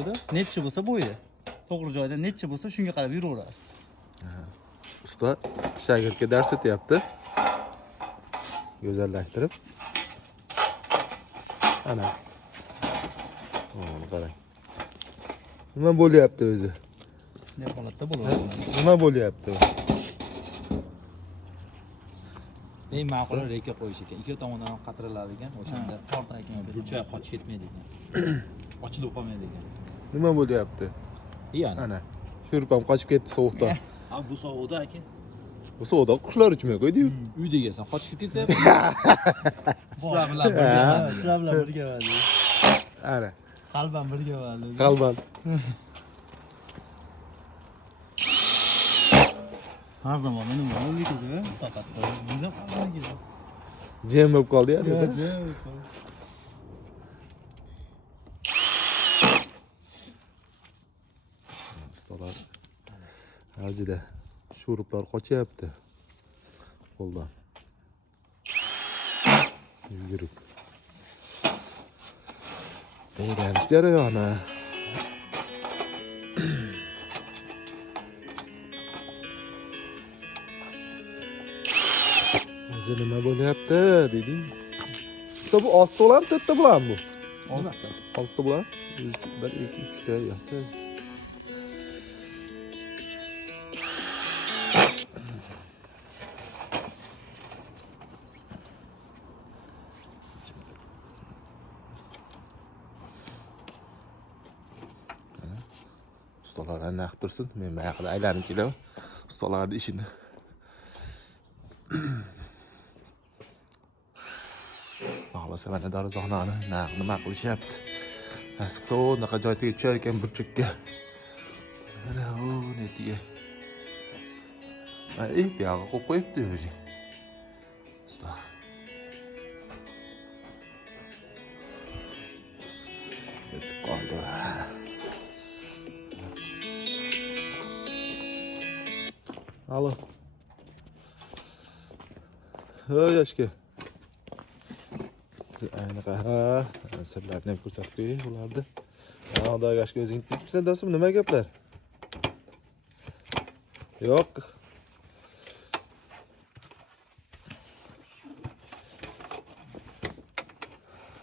qo'ydi. Necha bo'lsa bo'yda. To'g'ri joyda necha bo'lsa shunga qarab yuraverasiz. Usta shogirdga dars etyapti. Go'zallashtirib. Ana. Qarang. Nima bo'lyapti o'zi? Shunday holatda bo'laveradi. Nima bo'lyapti? Eng ma'quli reka qo'yish ekan. Ikki tomondan qatiriladigan o'shanda Torta ekan. burchak qochib ketmaydi ekan. Ochilib qolmaydi ekan. Nima bo'lyapti? Yani. Ana. Sho'rpam qochib ketdi sovuqdan. Ha bu sovuqda aka. Bu sovuqda qushlar uchmay qo'ydi-yu. Uyda egasan qochib ketyapti. Sizlar bilan Sizlar bilan birga bo'ldi. Ana. Qalban birga bo'ldi. Qalban. Har zaman meni mana ketadi, faqat bunga qalban ketadi. Jem bo'lib qoldi-ya. Ustalar hajida sho'ruplar qochyapti qo'ldan. Yugurib. O'rganish jarayoni. O'zi nima bo'lyapti dedi. Usta bu 6 ta bo'ladimi, 4 ta bo'ladimi bu? 6 ta. 6 ta bo'ladi. 1 2 3 ta yo'q. Ustalar aniq tursin. Men bu yoqda aylanib kelaman. Ustalarning ishini. Xohlasa mana darvozaxonani nima qilishyapti. Nasib qilsa unaqa joy tegib tushar ekan burchakka. Mana u netiga. Ay, bu yoqqa qo'yib qo'yibdi o'zi. Usta. Bitib qoldi. Alo. Hoy yoshga. Anaqa sirlarni ham ko'rsatib qo'yay ularni. Xudo yoshga o'zing tepsan dastim nima gaplar? Yo'q.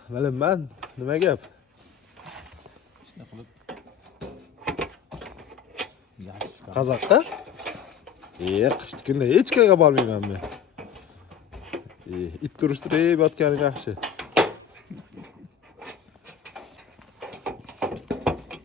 Bilmayman, nima gap? shunday qilib yaxshi chiqadi. Qozoqqa? Qishki kunda hech qayerga bormayman men. It turishtirib yotganim yaxshi.